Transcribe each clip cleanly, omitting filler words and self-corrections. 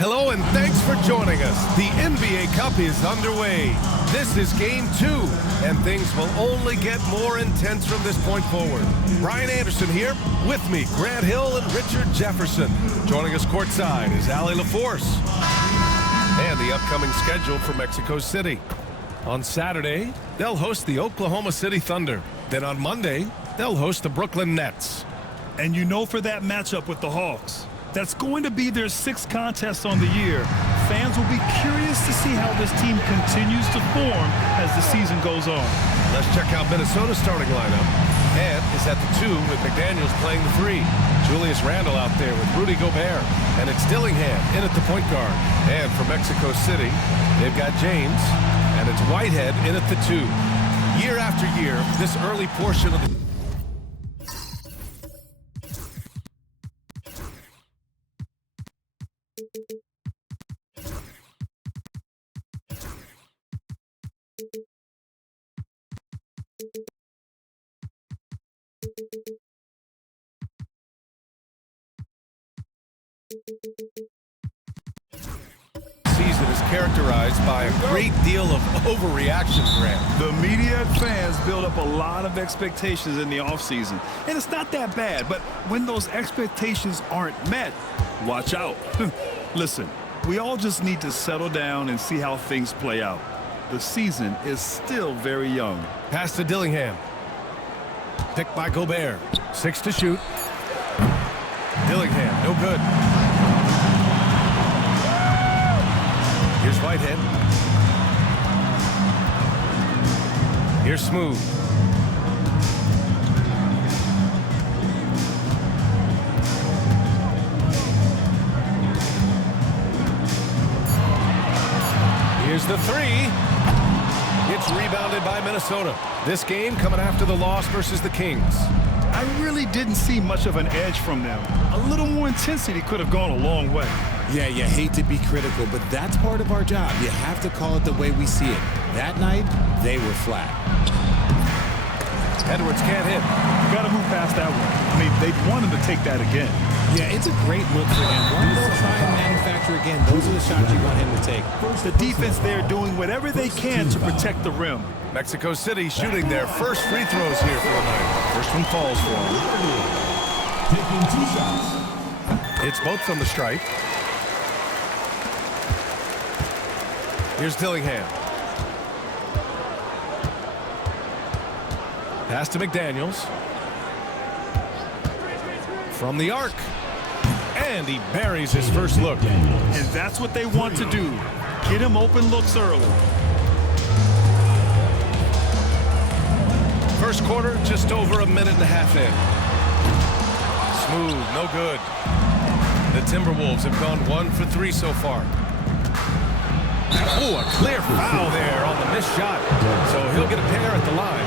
Hello and thanks for joining us. The NBA Cup is underway. This is game 2, and things will only get more intense from this point forward. Brian Anderson here, with me, Grant Hill and Richard Jefferson. Joining us courtside is Allie LaForce. And the upcoming schedule for Mexico City. On Saturday, they'll host the Oklahoma City Thunder. Then on Monday, they'll host the Brooklyn Nets. And you know, for that matchup with the Hawks, that's going to be their 6th contest on the year. Fans will be curious to see how this team continues to form as the season goes on. Let's check out Minnesota's starting lineup. Ant is at the 2 with McDaniels playing the 3. Julius Randle out there with Rudy Gobert. And it's Dillingham in at the point guard. And for Mexico City, they've got James. And it's Whitehead in at the 2. Year after year, this early portion of the season is characterized by a great deal of overreaction, Grant. The media and fans build up a lot of expectations in the offseason, and it's not that bad, but when those expectations aren't met, watch out. Listen, we all just need to settle down and see how things play out. The season is still very young. Pass to Dillingham. Picked by Gobert. 6 to shoot. Dillingham, no good. Here's Whitehead. Here's Smooth. Here's the 3. It's rebounded by Minnesota. This game coming after the loss versus the Kings. I really didn't see much of an edge from them. A little more intensity could have gone a long way. Yeah, you hate to be critical, but that's part of our job. You have to call it the way we see it. That night, they were flat. Edwards can't hit. Got to move past that one. I mean, they'd want him to take that again. Yeah, it's a great look for him. One they'll try and manufacture again. Those are the shots you want him to take. The defense there doing whatever they can to protect the rim. Mexico City shooting their first free throws here for the night. First one falls for them. Taking 2 shots. It's both from the stripe. Here's Dillingham. Pass to McDaniels. From the arc. And he buries his first look. And that's what they want to do. Get him open looks early. First quarter, just over a minute and a half in. Smooth, no good. The Timberwolves have gone 1 for 3 so far. Oh, a clear foul there on the missed shot. So he'll get a pair at the line.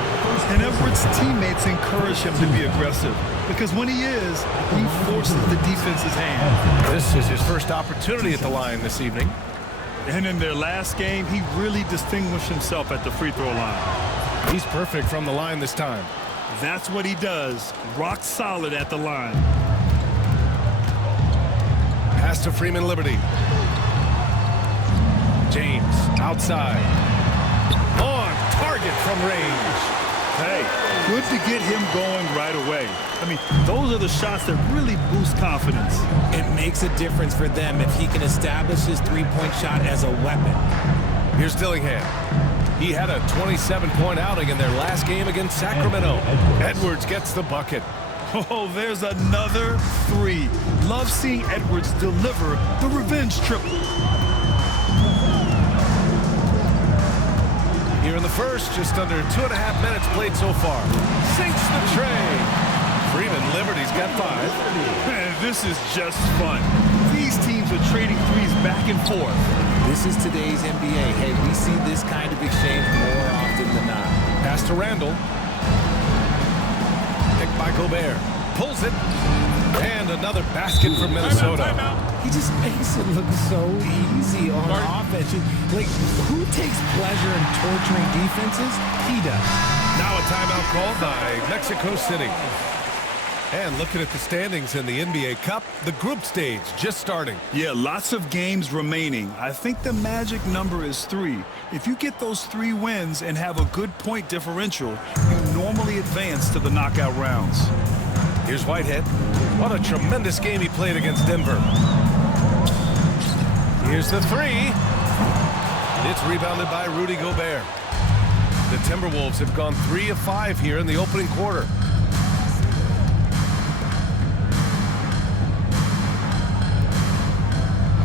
And Edwards' teammates encourage him to be aggressive, because when he is, he forces the defense's hand. This is his first opportunity at the line this evening. And in their last game, he really distinguished himself at the free throw line. He's perfect from the line this time. That's what he does. Rock solid at the line. Pass to Freeman Liberty. James outside. On target from range. Hey, good to get him going right away. I mean, those are the shots that really boost confidence. It makes a difference for them if he can establish his three-point shot as a weapon. Here's Dillingham. He had a 27-point outing in their last game against Sacramento. Edwards gets the bucket. Oh, there's another 3. Love seeing Edwards deliver the revenge triple. Here in the first, just under 2.5 minutes played so far. Sinks the tray. Freeman Liberty's got 5. Man, this is just fun. These teams are trading threes back and forth. This is today's NBA. Hey, we see this kind of exchange more often than not. Pass to Randle. Picked by Gobert. Pulls it. And another basket for Minnesota. He just makes it look so easy on offense. Like, who takes pleasure in torturing defenses? He does. Now a timeout called by Mexico City. And looking at the standings in the NBA Cup, the group stage just starting. Yeah, lots of games remaining. I think the magic number is 3. If you get those 3 wins and have a good point differential, you normally advance to the knockout rounds. Here's Whitehead. What a tremendous game he played against Denver. Here's the 3. It's rebounded by Rudy Gobert. The Timberwolves have gone 3 of 5 here in the opening quarter.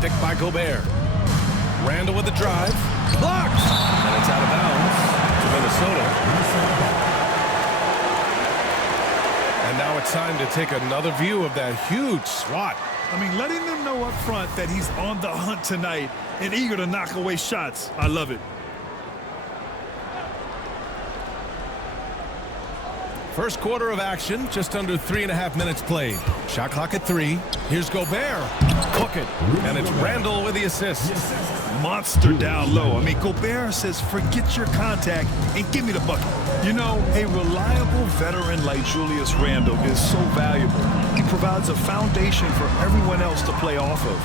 Picked by Gobert. Randall with the drive. Blocked! And it's out of bounds to Minnesota. And now it's time to take another view of that huge swat. I mean, letting them know up front that he's on the hunt tonight and eager to knock away shots. I love it. First quarter of action, just under 3.5 minutes played. Shot clock at 3. Here's Gobert. Book it. And it's Randall with the assist. Monster down low. I mean, Gobert says, forget your contact and give me the bucket. You know, a reliable veteran like Julius Randle is so valuable. He provides a foundation for everyone else to play off of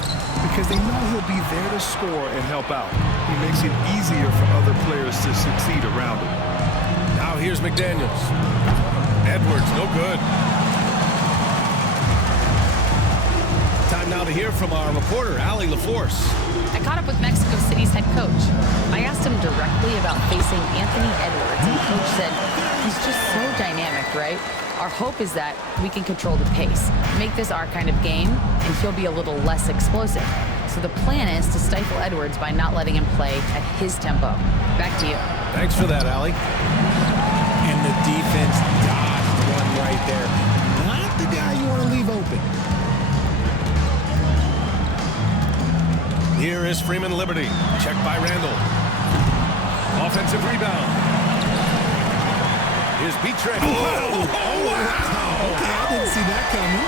because they know he'll be there to score and help out. He makes it easier for other players to succeed around him. Now here's McDaniels. Edwards, no good. Time now to hear from our reporter, Allie LaForce. I caught up with Mexico City's head coach. I asked him directly about facing Anthony Edwards, and the coach said, he's just so dynamic, right? Our hope is that we can control the pace, make this our kind of game, and he'll be a little less explosive. So the plan is to stifle Edwards by not letting him play at his tempo. Back to you. Thanks for that, Allie. And the defense dodged one right there. Not the guy you want to leave open. Here is Freeman Liberty. Checked by Randall. Offensive rebound. Here's Beatrice. Oh, wow. Okay, I didn't see that coming.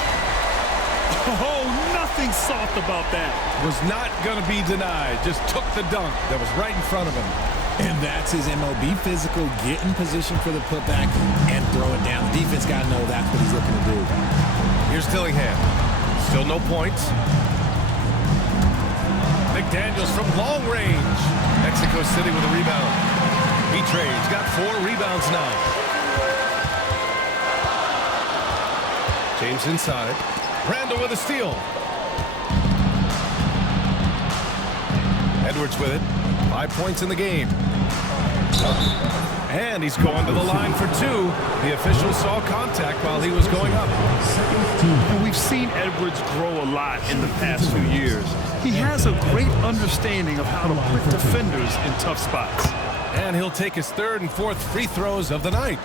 Oh, nothing soft about that. Was not going to be denied. Just took the dunk that was right in front of him. And that's his MO. Be physical, get in position for the putback, and throw it down. The defense got to know that's what he's looking to do. Here's Dillingham. Still no points. McDaniels from long range. Mexico City with a rebound. Betrays got 4 rebounds now. James inside. Randall with a steal. Edwards with it. 5 points in the game. And he's going to the line for 2. The official saw contact while he was going up. And we've seen Edwards grow a lot in the past few years. He has a great understanding of how to put defenders in tough spots. And he'll take his 3rd and 4th free throws of the night.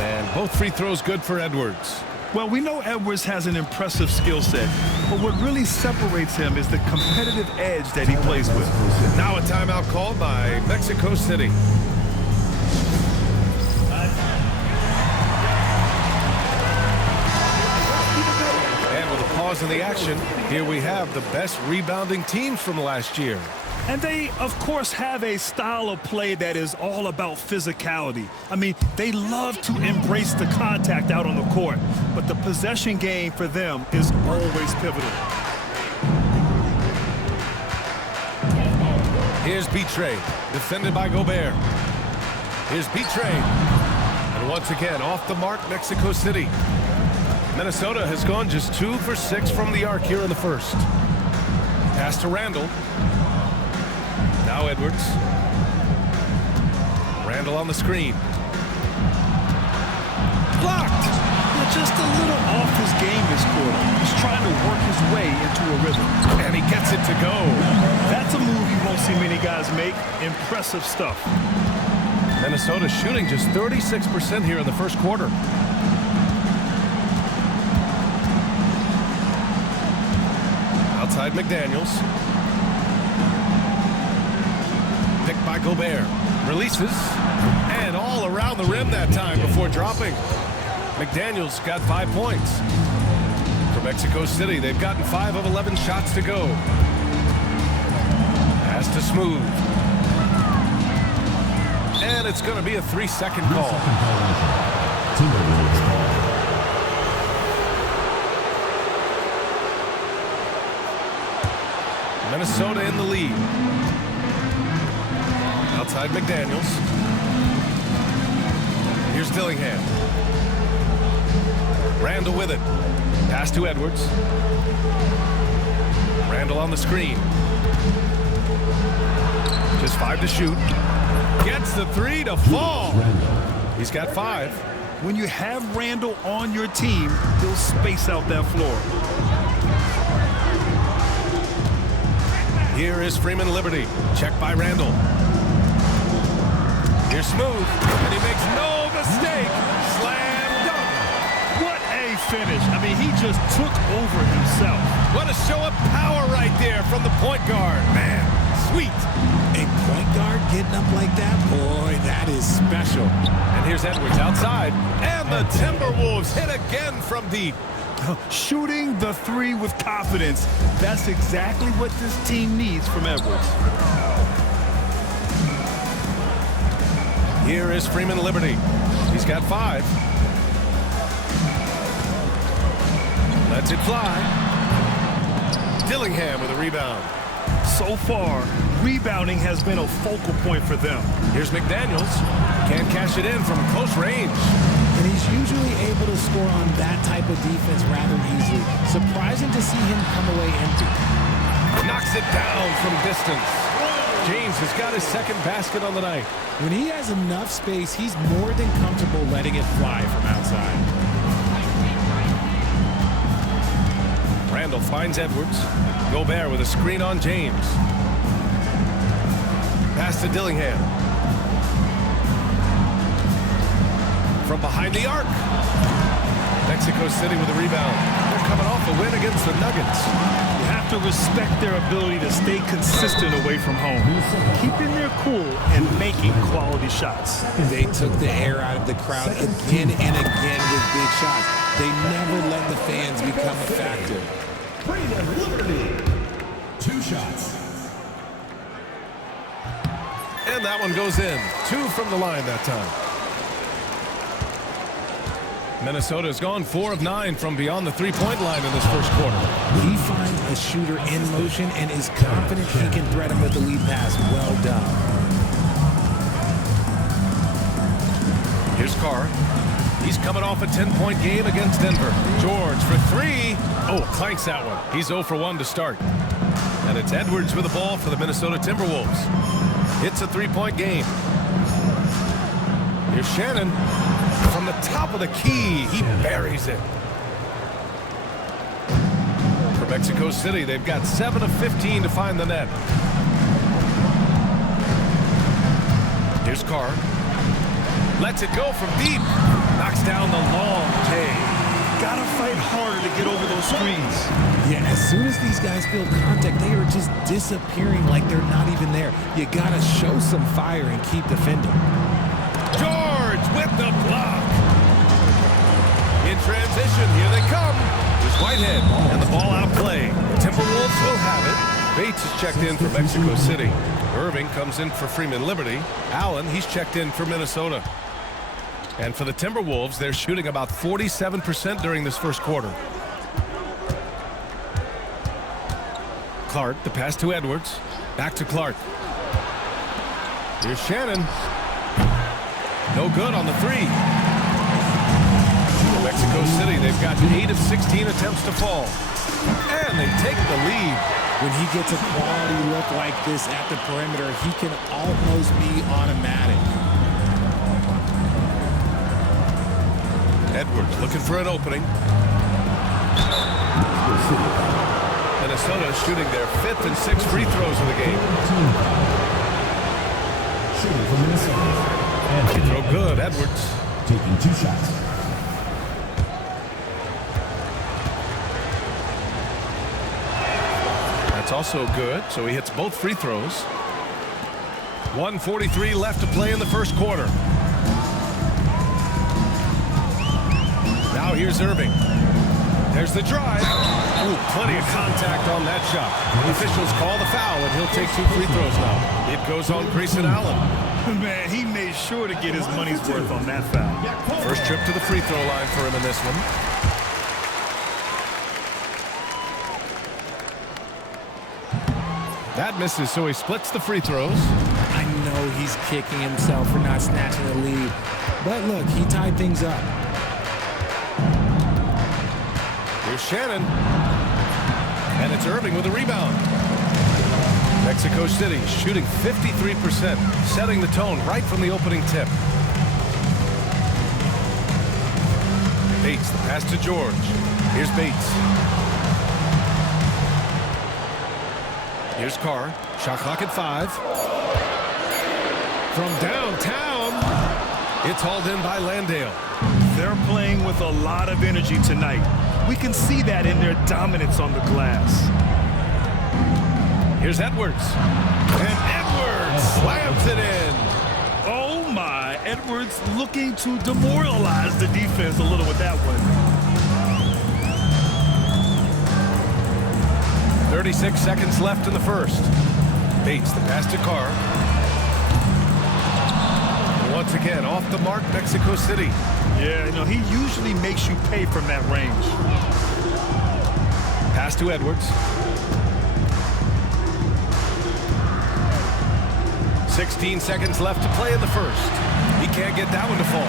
And both free throws good for Edwards. Well, we know Edwards has an impressive skill set, but what really separates him is the competitive edge that he plays with. Now a timeout called by Mexico City. And with a pause in the action, here we have the best rebounding teams from last year. And they, of course, have a style of play that is all about physicality. I mean, they love to embrace the contact out on the court, but the possession game for them is always pivotal. Here's Betray, defended by Gobert. Here's Betray. And once again, off the mark, Mexico City. Minnesota has gone just 2 for 6 from the arc here in the first. Pass to Randall. Now Edwards. Randall on the screen. Blocked! Just a little off his game this quarter. He's trying to work his way into a rhythm. And he gets it to go. That's a move you won't see many guys make. Impressive stuff. Minnesota shooting just 36% here in the first quarter. Outside McDaniels. Picked by Gobert. Releases. And all around the rim that time before dropping. McDaniels got 5 points. For Mexico City, they've gotten 5 of 11 shots to go. Pass to Smooth. And it's going to be a 3-second call. Timberwolves call. Minnesota in the lead. Outside McDaniels. Here's Dillingham. Randall with it. Pass to Edwards. Randall on the screen. Just 5 to shoot. Gets the 3 to fall. He's got 5. When you have Randall on your team, he'll space out that floor. Here is Freeman Liberty. Check by Randall. Here's Smooth. And he makes no mistake. Slam dunk. What a finish. I mean, he just took over himself. What a show of power right there from the point guard. Man, sweet. A point guard getting up like that? Boy, that is special. And here's Edwards outside. And the Timberwolves hit again from deep. Shooting the 3 with confidence. That's exactly what this team needs from Edwards. Here is Freeman Liberty. He's got 5. Lets it fly. Dillingham with a rebound. So far, rebounding has been a focal point for them. Here's McDaniels. Can't cash it in from close range. And he's usually able to score on that type of defense rather easily. Surprising to see him come away empty. Knocks it down from distance. James has got his second basket on the night. When he has enough space, he's more than comfortable letting it fly from outside. Randall finds Edwards. Gobert with a screen on James. Pass to Dillingham. From behind the arc. Mexico City with a rebound. They're coming off a win against the Nuggets. You have to respect their ability to stay consistent away from home. Keeping their cool and making quality shots. They took the air out of the crowd again and again with big shots. They never let the fans become a factor. Freeman Liberty. 2 shots. And that one goes in. 2 from the line that time. Minnesota has gone 4 of 9 from beyond the 3-point line in this first quarter. He finds a shooter in motion and is confident he can threat him with the lead pass. Well done. Here's Carr. He's coming off a 10-point game against Denver. George for 3. Oh, clanks that one. He's 0 for 1 to start. And it's Edwards with the ball for the Minnesota Timberwolves. It's a 3-point game. Here's Shannon. From the top of the key, he buries it. For Mexico City, they've got 7 of 15 to find the net. Here's Carr. Lets it go from deep. Knocks down the long J. Gotta fight harder to get over those screens. Yeah, as soon as these guys feel contact, they are just disappearing like they're not even there. You gotta show some fire and keep defending. George with the block. In transition, here they come. There's Whitehead and the ball out play. Timberwolves will have it. Bates is checked in for Mexico City. Irving comes in for Freeman Liberty. Allen, he's checked in for Minnesota. And for the Timberwolves, they're shooting about 47% during this first quarter. Clark, the pass to Edwards. Back to Clark. Here's Shannon. No good on the 3. For Mexico City, they've got 8 of 16 attempts to fall. And they take the lead. When he gets a quality look like this at the perimeter, he can almost be automatic. Edwards looking for an opening. Minnesota is shooting their 5th and 6th free throws of the game. Shooting for Minnesota. Free throw good, Edwards. Taking 2 shots. That's also good, so he hits both free throws. 1:43 left to play in the first quarter. Now here's Irving. There's the drive. Ooh, plenty of contact on that shot. The officials call the foul, and he'll take 2 free throws now. It goes on Grayson Allen. Man, he made sure to get his money's worth on that foul. First trip to the free throw line for him in this one. That misses, so he splits the free throws. I know he's kicking himself for not snatching the lead. But look, he tied things up. Here's Shannon. And it's Irving with a rebound. Mexico City shooting 53%, setting the tone right from the opening tip. Bates, the pass to George. Here's Bates. Here's Carr. Shot clock at 5. From downtown, it's hauled in by Landale. They're playing with a lot of energy tonight. We can see that in their dominance on the glass. Here's Edwards. And Edwards slams it in. Oh my, Edwards looking to demoralize the defense a little with that one. 36 seconds left in the first. Bates, the pass to Carr. And once again, off the mark, Mexico City. Yeah, you know, he usually makes you pay from that range. Pass to Edwards. 16 seconds left to play in the first. He can't get that one to fall.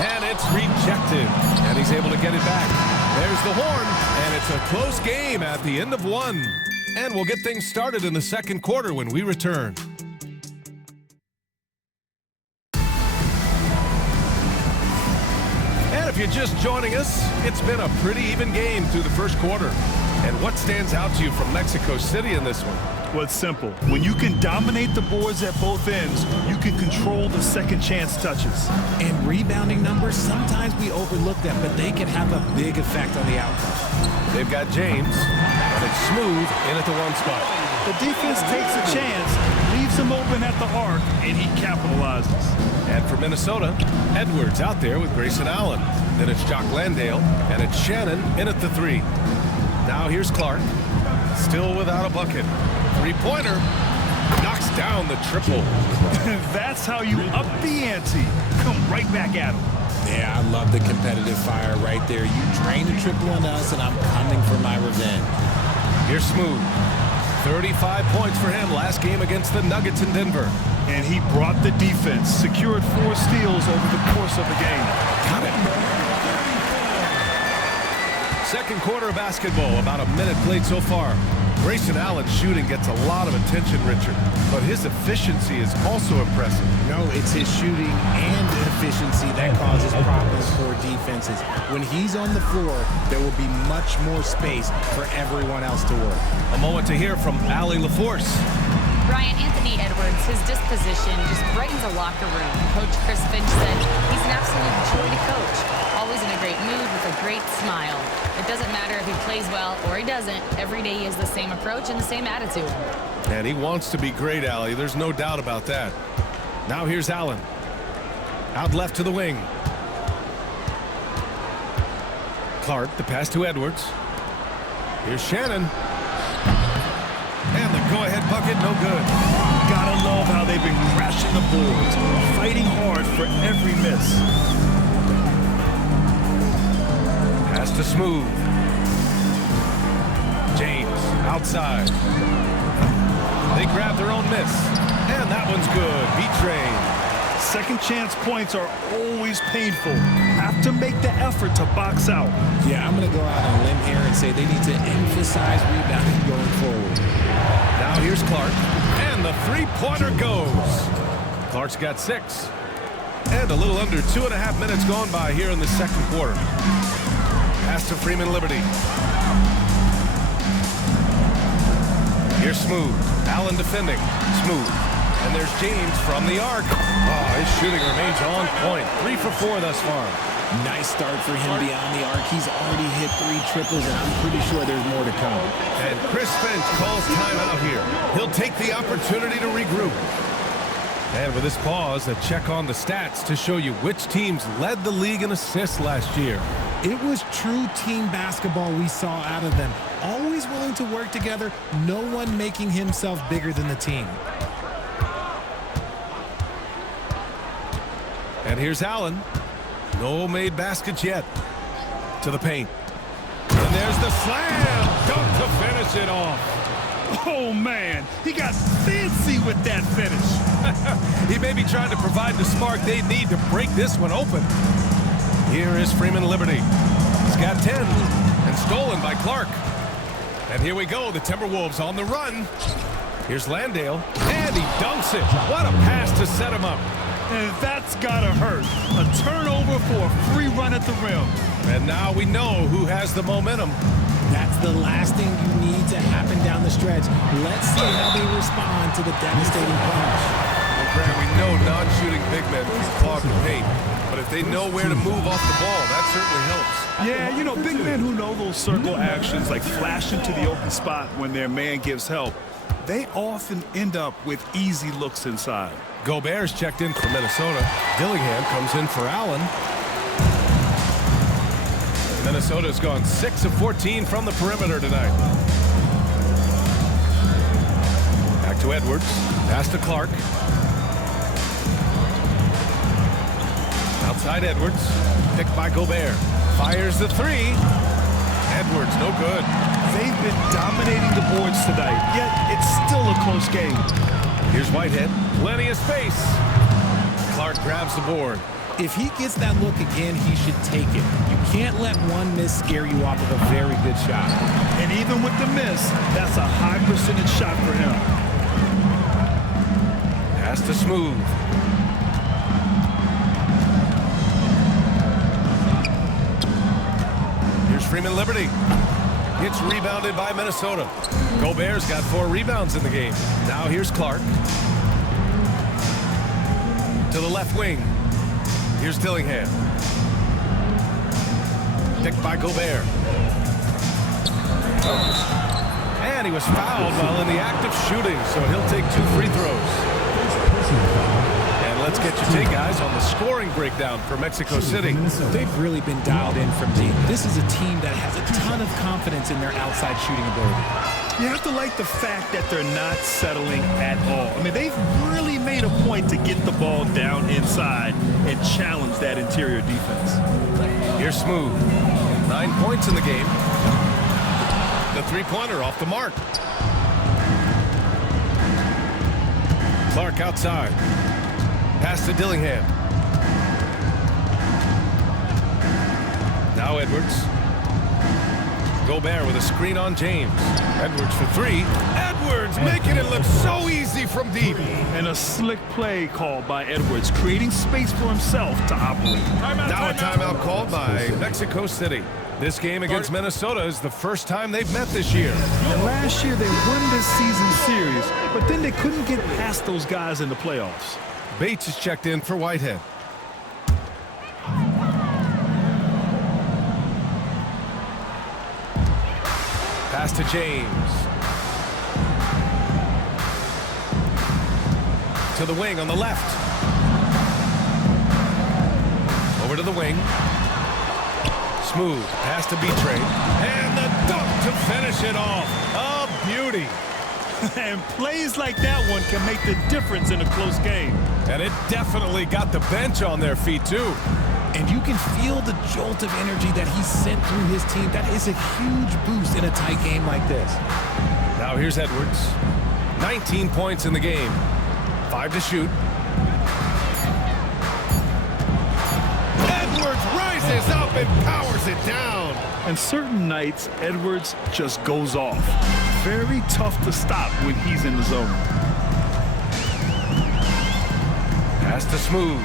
And it's rejected. And he's able to get it back. There's the horn. And it's a close game at the end of one. And we'll get things started in the second quarter when we return. And if you're just joining us, it's been a pretty even game through the first quarter. And what stands out to you from Mexico City in this one? Well, it's simple. When you can dominate the boards at both ends, you can control the second chance touches. And rebounding numbers, sometimes we overlook them, but they can have a big effect on the outcome. They've got James, and it's smooth in at the one spot. The defense takes a chance, leaves him open at the arc, and he capitalizes. And for Minnesota, Edwards out there with Grayson Allen. Then it's Jock Landale, and it's Shannon in at the 3. Now here's Clark, still without a bucket. Three-pointer, knocks down the triple. That's how you up the ante. Come right back at him. Yeah, I love the competitive fire right there. You drain a triple on us, and I'm coming for my revenge. Here's Smooth. 35 points for him last game against the Nuggets in Denver. And he brought the defense, secured 4 steals over the course of the game. Got it. Second quarter of basketball, about a minute played so far. Grayson Allen's shooting gets a lot of attention, Richard, but his efficiency is also impressive. No, it's his shooting and efficiency that causes problems for defenses. When he's on the floor, there will be much more space for everyone else to work. A moment to hear from Allie LaForce. Brian, Anthony Edwards, his disposition just brightens a locker room. Coach Chris Finch said he's an absolute joy to coach. Always in a great mood with a great smile. It doesn't matter if he plays well or he doesn't. Every day he has the same approach and the same attitude. And he wants to be great, Allie. There's no doubt about that. Now here's Allen. Out left to the wing. Clark, the pass to Edwards. Here's Shannon. And the go-ahead bucket, no good. Gotta love how they've been crashing the boards, fighting hard for every miss. Pass to Smooth. James, outside. They grab their own miss. And that one's good. B-Train. Second chance points are always painful. Have to make the effort to box out. Yeah, I'm going to go out on a limb here and say they need to emphasize rebounding going forward. Now here's Clark. And the three-pointer goes. Clark's got 6. And a little under 2.5 minutes gone by here in the second quarter. Pass to Freeman Liberty. Here's Smooth. Allen defending. Smooth. And there's James from the arc. Oh, his shooting remains on point. 3 for 4 thus far. Nice start for him beyond the arc. He's already hit 3 triples, and I'm pretty sure there's more to come. And Chris Finch calls timeout here. He'll take the opportunity to regroup. And with this pause, a check on the stats to show you which teams led the league in assists last year. It was true team basketball we saw out of them. Always willing to work together, no one making himself bigger than the team. And here's Allen. No made baskets yet. To the paint. And there's the slam. Dunk to finish it off. Oh, man, he got fancy with that finish. He may be trying to provide the spark they need to break this one open. Here is Freeman Liberty. He's got 10 and stolen by Clark. And here we go, the Timberwolves on the run. Here's Landale, and he dunks it. What a pass to set him up. And that's gotta hurt. A turnover for a free run at the rim. And now we know who has the momentum. That's the last thing you need to happen down the stretch. Let's see how they respond to the devastating punch. Grant, we know non-shooting big men can clog the paint, but if they know where to move off the ball, that certainly helps. Yeah, you know, big men who know those circle actions, like flash into the open spot when their man gives help, they often end up with easy looks inside. Gobert's checked in for Minnesota. Dillingham comes in for Allen. Minnesota's gone 6 of 14 from the perimeter tonight. Back to Edwards. Pass to Clark. Outside Edwards. Picked by Gobert. Fires the three. Edwards, no good. They've been dominating the boards tonight, yet it's still a close game. Here's Whitehead. Plenty of space. Clark grabs the board. If he gets that look again, he should take it. You can't let one miss scare you off of a very good shot. And even with the miss, that's a high percentage shot for him. Pass to Smooth. Here's Freeman Liberty. It's rebounded by Minnesota. Gobert's got 4 rebounds in the game. Now here's Clark. To the left wing. Here's Dillingham. Picked by Gobert. And he was fouled while in the act of shooting, so he'll take 2 free throws. And let's get your take, guys, on the scoring breakdown for Mexico City. They've really been dialed in from deep. This is a team that has a ton of confidence in their outside shooting ability. You have to like the fact that they're not settling at all. I mean, they've really made a point to get the ball down inside and challenge that interior defense. Here's Smooth. 9 points in the game. The three-pointer off the mark. Clark outside. Pass to Dillingham. Now Edwards. Gobert with a screen on James. Edwards for 3. Edwards making it look so easy from deep. And a slick play called by Edwards, creating space for himself to operate. Now a timeout called by Mexico City. This game against Minnesota is the first time they've met this year. And last year they won this season series, but then they couldn't get past those guys in the playoffs. Bates is checked in for Whitehead. Pass to James. To the wing on the left. Over to the wing. Smooth. Pass to B-Trade. And the dunk to finish it off. A beauty. And plays like that one can make the difference in a close game. And it definitely got the bench on their feet, too. And you can feel the jolt of energy that he sent through his team. That is a huge boost in a tight game like this. Now here's Edwards. 19 points in the game. 5 to shoot. Edwards rises up and powers it down. And certain nights, Edwards just goes off. Very tough to stop when he's in the zone. Pass to Smooth.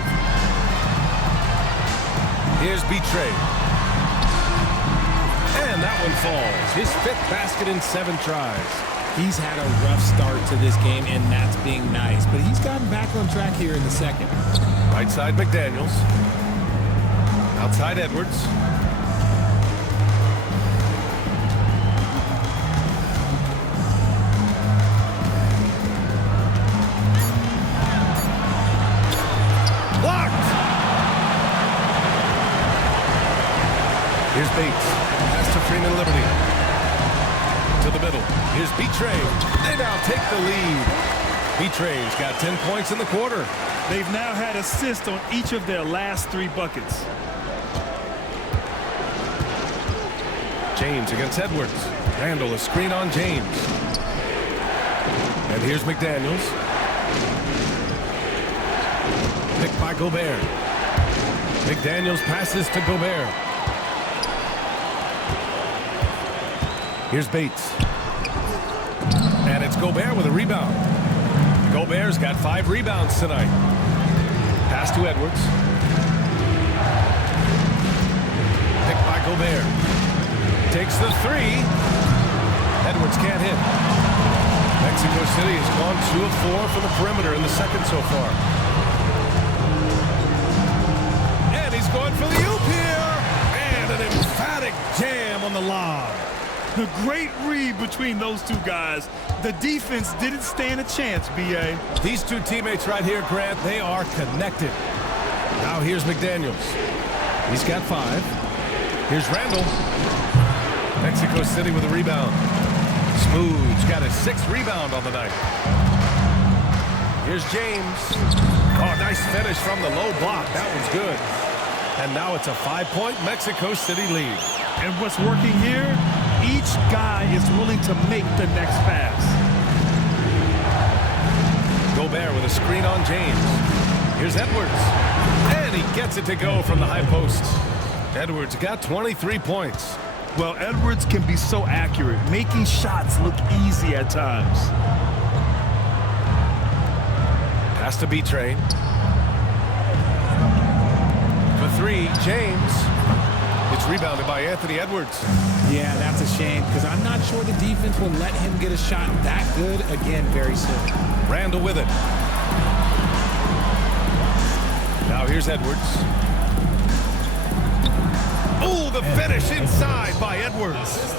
Here's B-Trade. And that one falls. His 5th basket in 7 tries. He's had a rough start to this game, and that's being nice. But he's gotten back on track here in the second. Right side McDaniels. Outside Edwards. Bates. Pass to Freeman Liberty. To the middle. Here's Betray. They now take the lead. Betray's got 10 points in the quarter. They've now had assists on each of their last 3 buckets. James against Edwards. Randall a screen on James. And here's McDaniels. Picked by Gobert. McDaniels passes to Gobert. Here's Bates. And it's Gobert with a rebound. Gobert's got 5 rebounds tonight. Pass to Edwards. Picked by Gobert. Takes the 3. Edwards can't hit. Mexico City has gone 2 of 4 from the perimeter in the second so far. And he's going for the oop here. And an emphatic jam on the lob. The great read between those 2 guys. The defense didn't stand a chance, B.A. These 2 teammates right here, Grant, they are connected. Now here's McDaniels. He's got 5. Here's Randall. Mexico City with a rebound. Smooth's got a 6th rebound on the night. Here's James. Oh, nice finish from the low block. That one's good. And now it's a 5-point Mexico City lead. And what's working here? Each guy is willing to make the next pass. Gobert with a screen on James. Here's Edwards. And he gets it to go from the high post. Edwards got 23 points. Well, Edwards can be so accurate, making shots look easy at times. Pass to Betray. For 3, James. It's rebounded by Anthony Edwards. Yeah, that's a shame because I'm not sure the defense will let him get a shot that good again very soon. Randall with it. Now here's Edwards. Oh, the finish inside by Edwards.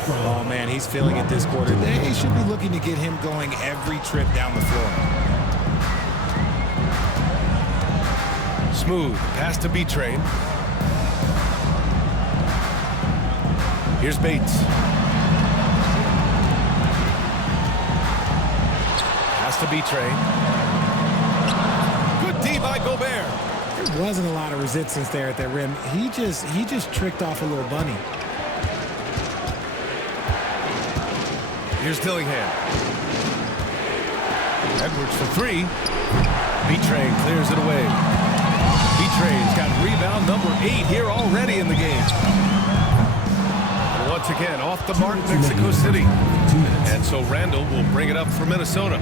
Oh, man, he's feeling it this quarter. They should be looking to get him going every trip down the floor. Smooth. Pass to Betray. Here's Bates. Pass to Betray. Good D by Gobert. There wasn't a lot of resistance there at the rim. He just tricked off a little bunny. Here's Dillingham. Edwards for 3. Betray clears it away. Betray's got rebound number 8 here already in the game. And once again, off the mark, Mexico City. And so Randall will bring it up for Minnesota.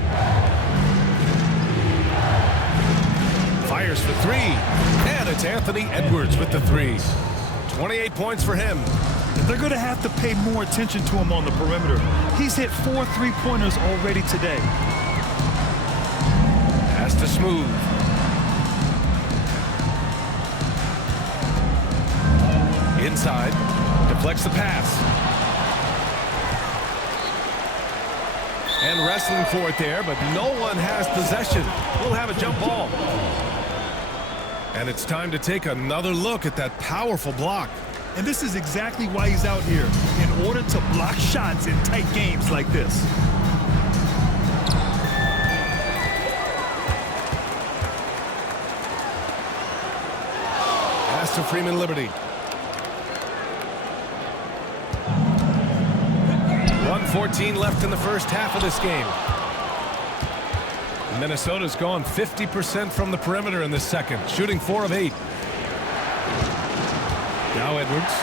Fires for 3. And it's Anthony Edwards with the 3. 28 points for him. They're going to have to pay more attention to him on the perimeter. He's hit 4 3-pointers already today. Pass to Smooth. Inside. Deflects the pass. And wrestling for it there, but no one has possession. We'll have a jump ball. And it's time to take another look at that powerful block. And this is exactly why he's out here, in order to block shots in tight games like this. Pass to Freeman Liberty. 1:14 left in the first half of this game. Minnesota's gone 50% from the perimeter in the second, shooting 4 of 8. Now Edwards.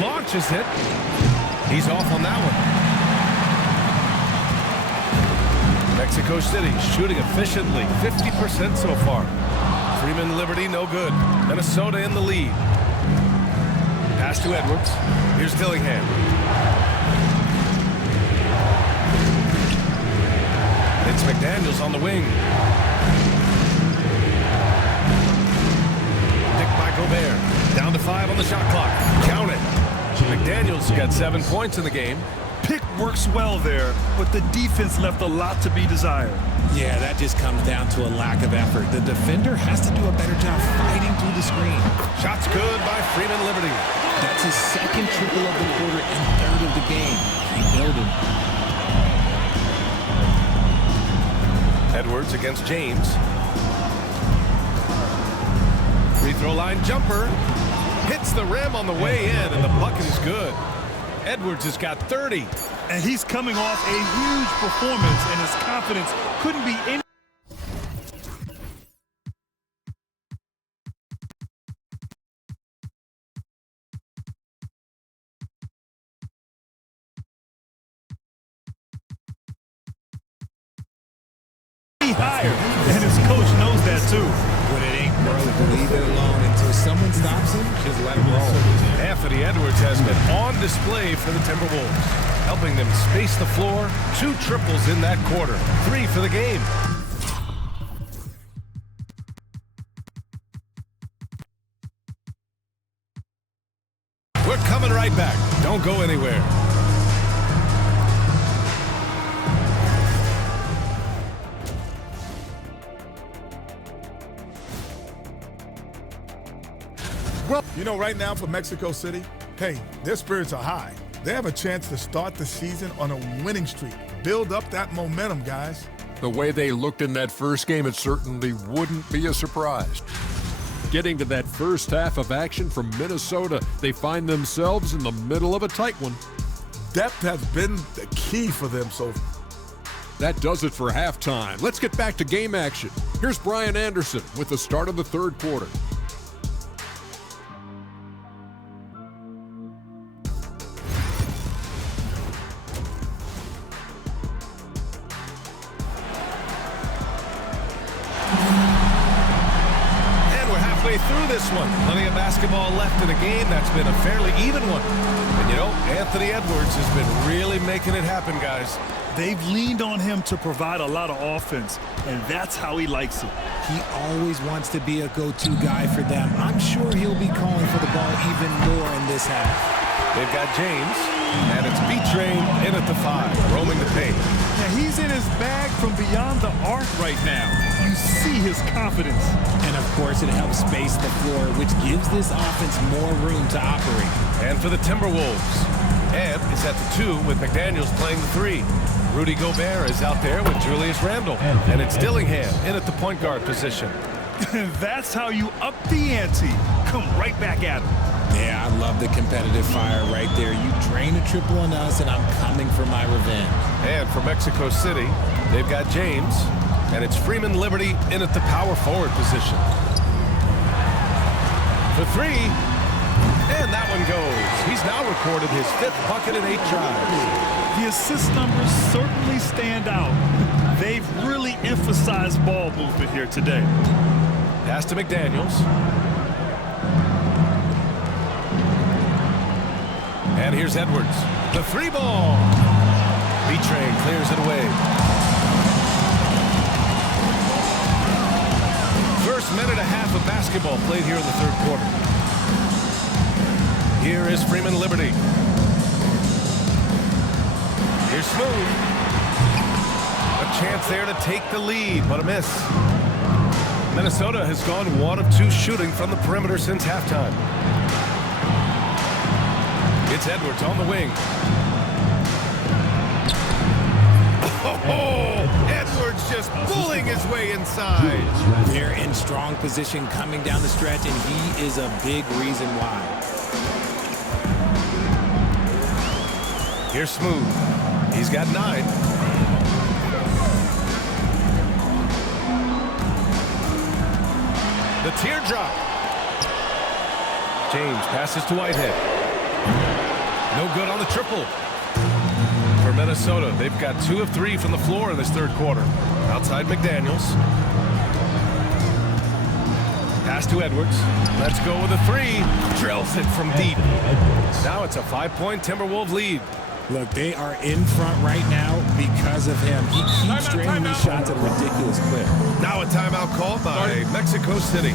Launches it. He's off on that one. Mexico City shooting efficiently, 50% so far. Freeman Liberty no good. Minnesota in the lead. Pass to Edwards. Here's Dillingham. It's McDaniels on the wing. Picked by Gobert. Down to 5 on the shot clock. Count it. McDaniels got 7 points in the game. pick works well there, but the defense left a lot to be desired. Yeah, that just comes down to a lack of effort. The defender has to do a better job fighting through the screen. Shots good by Freeman Liberty. That's his second triple of the quarter and third of the game. Keep building. Edwards against James. Free throw line jumper. Hits the rim on the way in, and the bucket is good. Edwards has got 30. And he's coming off a huge performance, and his confidence couldn't be any. Higher, and his coach knows that too. When it ain't broke, leave it alone until someone stops him. Just let him roll. Anthony Edwards has been on display for the Timberwolves, helping them space the floor. 2 triples in that quarter, 3 for the game. We're coming right back. Don't go anywhere. Well, you know, right now for Mexico City, hey, their spirits are high. They have a chance to start the season on a winning streak. Build up that momentum, guys. The way they looked in that first game, it certainly wouldn't be a surprise. Getting to that first half of action from Minnesota, they find themselves in the middle of a tight one. Depth has been the key for them so far. That does it for halftime. Let's get back to game action. Here's Brian Anderson with the start of the third quarter. Through this one. Plenty of basketball left in the game. That's been a fairly even one. And you know, Anthony Edwards has been really making it happen, guys. They've leaned on him to provide a lot of offense, and that's how he likes it. He always wants to be a go-to guy for them. I'm sure he'll be calling for the ball even more in this half. They've got James, and it's B-Train in at the 5, roaming the paint. Now he's in his bag from beyond the arc right now. You see his confidence. And of course, it helps space the floor, which gives this offense more room to operate. And for the Timberwolves, Ed is at the 2 with McDaniels playing the 3. Rudy Gobert is out there with Julius Randle. And it's Dillingham in at the point guard position. That's how you up the ante. Come right back at him. Yeah, I love the competitive fire right there. You drain a triple on us, and I'm coming for my revenge. And for Mexico City, they've got James, and it's Freeman Liberty in at the power forward position. For 3, and that one goes. He's now recorded his 5th bucket in 8 tries. The assist numbers certainly stand out. They've really emphasized ball movement here today. Pass to McDaniels. And here's Edwards. The 3 ball. B-Train clears it away. First minute and a half of basketball played here in the third quarter. Here is Freeman Liberty. Here's Smooth. A chance there to take the lead, but a miss. Minnesota has gone 1 of 2 shooting from the perimeter since halftime. It's Edwards on the wing. Oh, Edwards just pulling his way inside. They're in strong position coming down the stretch, and he is a big reason why. Here's Smooth. He's got 9. The teardrop. James passes to Whitehead. No good on the triple. For Minnesota, they've got 2 of 3 from the floor in this third quarter. Outside McDaniels. Pass to Edwards. Let's go with a 3. Drills it from deep. Now it's a 5-point Timberwolves lead. Look, they are in front right now because of him. He keeps draining these shots at a ridiculous clip. Now a timeout called by Mexico City.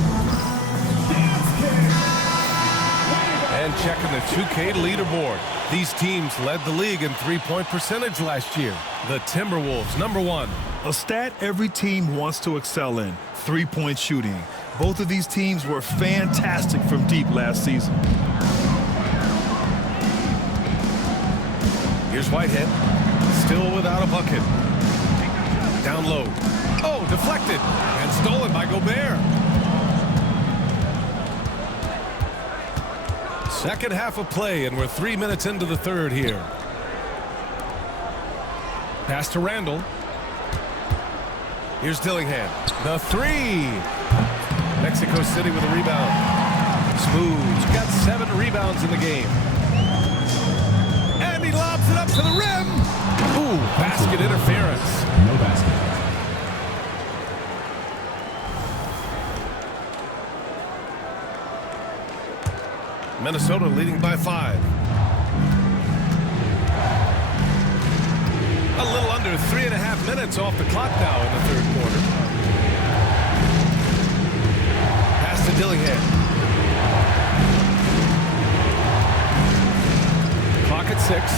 And checking the 2K leaderboard. These teams led the league in three-point percentage last year. The Timberwolves, #1. A stat every team wants to excel in, three-point shooting. Both of these teams were fantastic from deep last season. Here's Whitehead, still without a bucket. Down low. Oh, deflected and stolen by Gobert. Second half of play, and we're 3 minutes into the third here. Pass to Randall. Here's Dillingham. The three. Mexico City with a rebound. Smooth. Got 7 rebounds in the game. And he lobs it up to the rim. Ooh, basket interference. No basket. Minnesota leading by 5. A little under 3.5 minutes off the clock now in the third quarter. Pass to Dillingham. Clock at 6.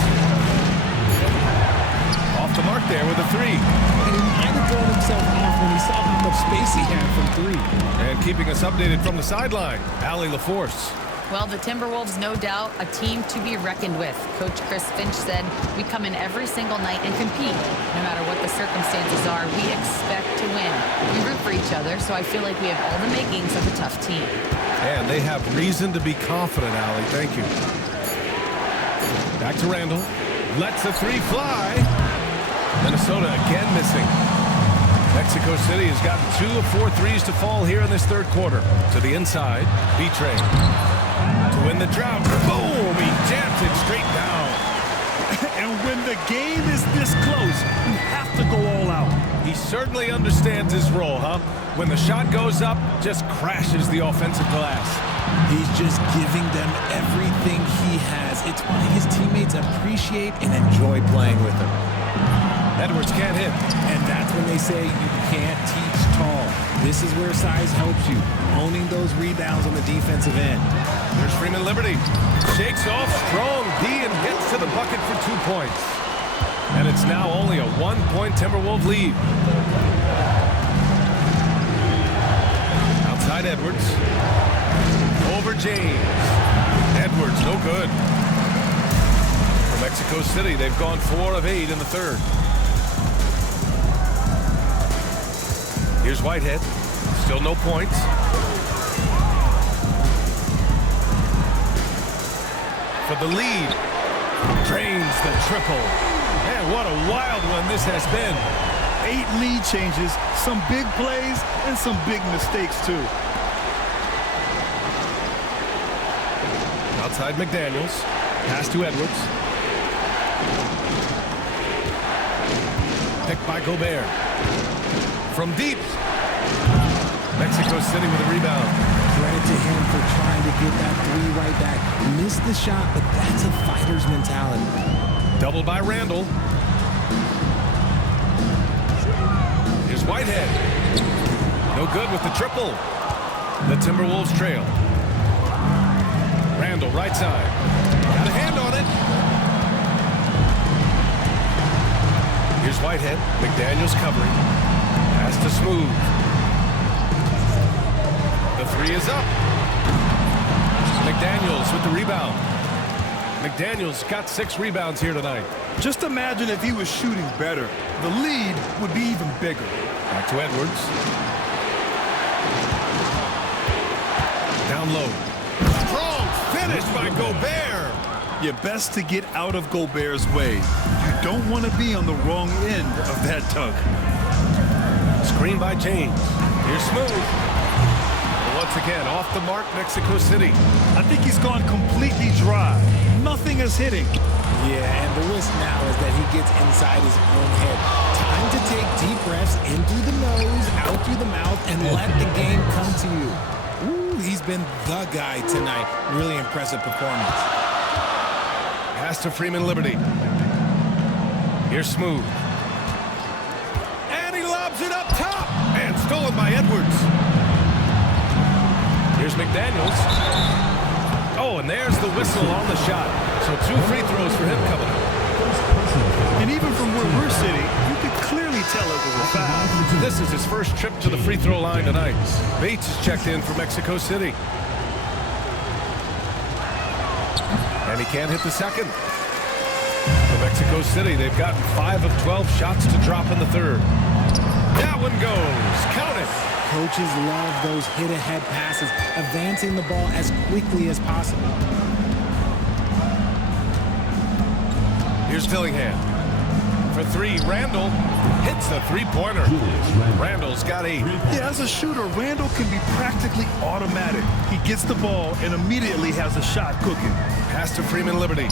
Off the mark there with a 3. And he might have thrown himself off when he saw how much space he had from 3. And keeping us updated from the sideline, Allie LaForce. Well, the Timberwolves, no doubt, a team to be reckoned with. Coach Chris Finch said, we come in every single night and compete. No matter what the circumstances are, we expect to win. We root for each other, so I feel like we have all the makings of a tough team. And they have reason to be confident, Allie. Thank you. Back to Randall. Lets the 3 fly. Minnesota again missing. Mexico City has gotten 2 of 4 threes to fall here in this third quarter. To the inside, B-Train. To win the drought. Boom! He jams it straight down. And when the game is this close, you have to go all out. He certainly understands his role, huh? When the shot goes up, just crashes the offensive glass. He's just giving them everything he has. It's why his teammates appreciate and enjoy playing with him. Edwards can't hit. And that's when they say you can't teach tall. This is where size helps you, owning those rebounds on the defensive end. There's Freeman Liberty. Shakes off strong D and gets to the bucket for 2 points. And it's now only a 1-point Timberwolves lead. Outside Edwards. Over James. Edwards, no good. For Mexico City, they've gone 4 of 8 in the third. Here's Whitehead. Still no points. For the lead. Drains the triple. Man, what a wild one this has been. 8 lead changes, some big plays, and some big mistakes, too. Outside McDaniels. Pass to Edwards. Picked by Gobert. From deep. Mexico City with a rebound. Credit to him for trying to get that 3 right back. Missed the shot, but that's a fighter's mentality. Doubled by Randall. Here's Whitehead. No good with the triple. The Timberwolves trail. Randall, right side. Got a hand on it. Here's Whitehead. McDaniels covering. Pass to Smooth. The 3 is up. McDaniels with the rebound. McDaniels got 6 rebounds here tonight. Just imagine if he was shooting better. The lead would be even bigger. Back to Edwards. Down low. Strong finish by Gobert. You're best to get out of Gobert's way. You don't want to be on the wrong end of that tug. Screen by James. Here's Smooth. Once again, off the mark, Mexico City. I think he's gone completely dry. Nothing is hitting. Yeah, and the risk now is that he gets inside his own head. Time to take deep breaths in through the nose, out through the mouth, and let the game come to you. Ooh, he's been the guy tonight. Really impressive performance. Pass to Freeman Liberty. Here's Smooth. And he lobs it up top. And stolen by Edwards. Here's McDaniels. Oh, and there's the whistle on the shot. So 2 free throws for him coming up. And even from where we're sitting, you could clearly tell it was a foul. This is his first trip to the free throw line tonight. Bates is checked in for Mexico City. And he can't hit the second. For Mexico City, they've gotten 5 of 12 shots to drop in the third. That one goes. Count it. Coaches love those hit-ahead passes, advancing the ball as quickly as possible. Here's Dillingham. For 3, Randall hits the three-pointer. Randall's got 8. Yeah, as a shooter, Randall can be practically automatic. He gets the ball and immediately has a shot cooking. Pass to Freeman Liberty.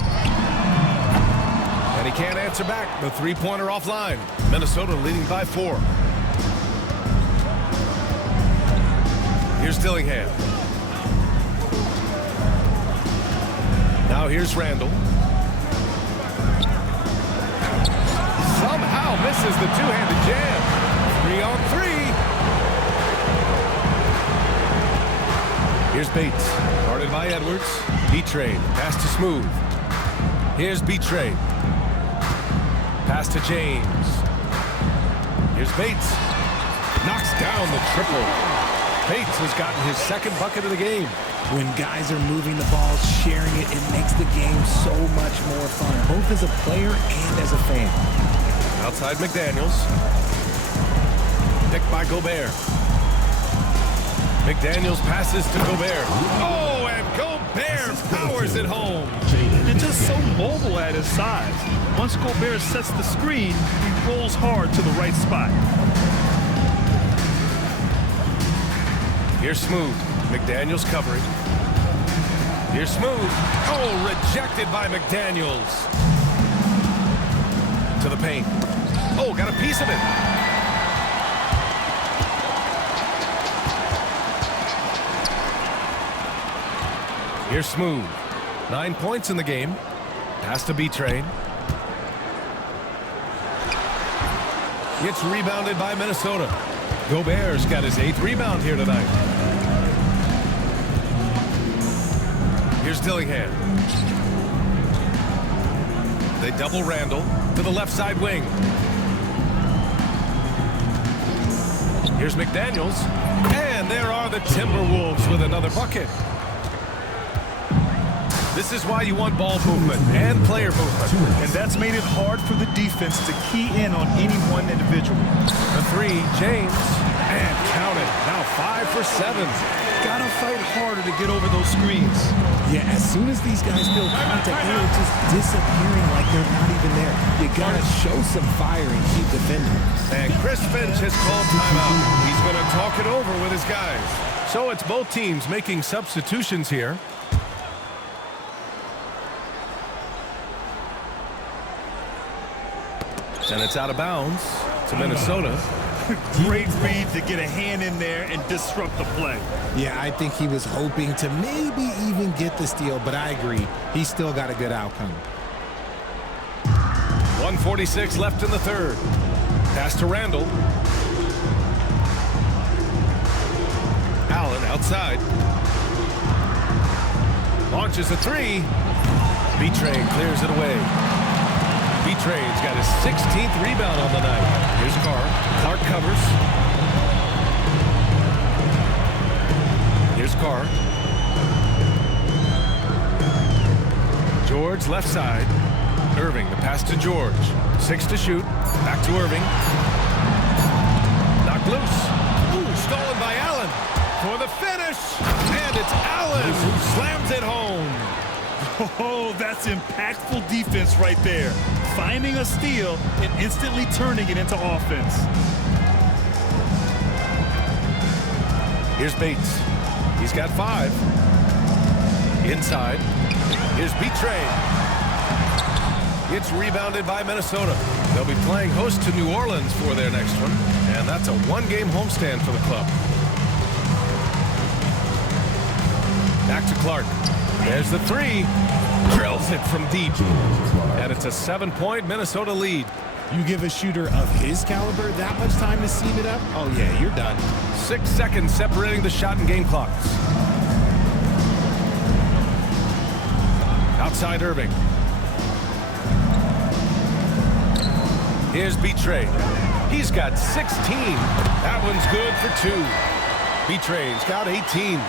And he can't answer back. The three-pointer offline. Minnesota leading by 4. Here's Dillingham. Now here's Randall. Somehow misses the two-handed jam. 3-on-3. Here's Bates. Guarded by Edwards. B-Trade. Pass to Smooth. Here's B-Trade. Pass to James. Here's Bates. Knocks down the triple. Bates has gotten his second bucket of the game. When guys are moving the ball, sharing it, it makes the game so much more fun, both as a player and as a fan. Outside McDaniels. Picked by Gobert. McDaniels passes to Gobert. Oh, and Gobert powers it home. And just so mobile at his size. Once Gobert sets the screen, he rolls hard to the right spot. Here's Smooth. McDaniels covering. Here's Smooth. Oh, rejected by McDaniels. To the paint. Oh, got a piece of it. Here's Smooth. 9 points in the game. Pass to B-Train. Gets rebounded by Minnesota. Gobert's got his 8th rebound here tonight. Here's Dillingham. They double Randall to the left side wing. Here's McDaniels. And there are the Timberwolves with another bucket. This is why you want ball movement and player movement. And that's made it hard for the defense to key in on any one individual. The 3, James. And count it. Now 5 for 7. Gotta fight harder to get over those screens. Yeah, as soon as these guys feel contact, they're just disappearing like they're not even there. You gotta show some fire and keep defending. And Chris Finch has called timeout. He's going to talk it over with his guys. So it's both teams making substitutions here. And it's out of bounds to Minnesota. Great read to get a hand in there and disrupt the play. Yeah, I think he was hoping to maybe even get the steal, but I agree. He still got a good outcome. 1:46 left in the third. Pass to Randall. Allen outside. Launches a 3. B-Train clears it away. B-Train's got his 16th rebound on the night. Here's Carr. Clark covers. Here's Carr. George left side. Irving, the pass to George. 6 to shoot. Back to Irving. Knocked loose. Ooh, stolen by Allen. For the finish. And it's Allen who slams it home. Oh, that's impactful defense right there. Finding a steal and instantly turning it into offense. Here's Bates. He's got 5. Inside. Here's B-Train. It's rebounded by Minnesota. They'll be playing host to New Orleans for their next one. And that's a 1-game homestand for the club. Back to Clark. There's the 3. Drills it from deep. And it's a 7-point Minnesota lead. You give a shooter of his caliber that much time to seam it up? Oh, yeah, you're done. 6 seconds separating the shot and game clocks. Outside Irving. Here's Betray. He's got 16. That one's good for 2. Betray's got 18.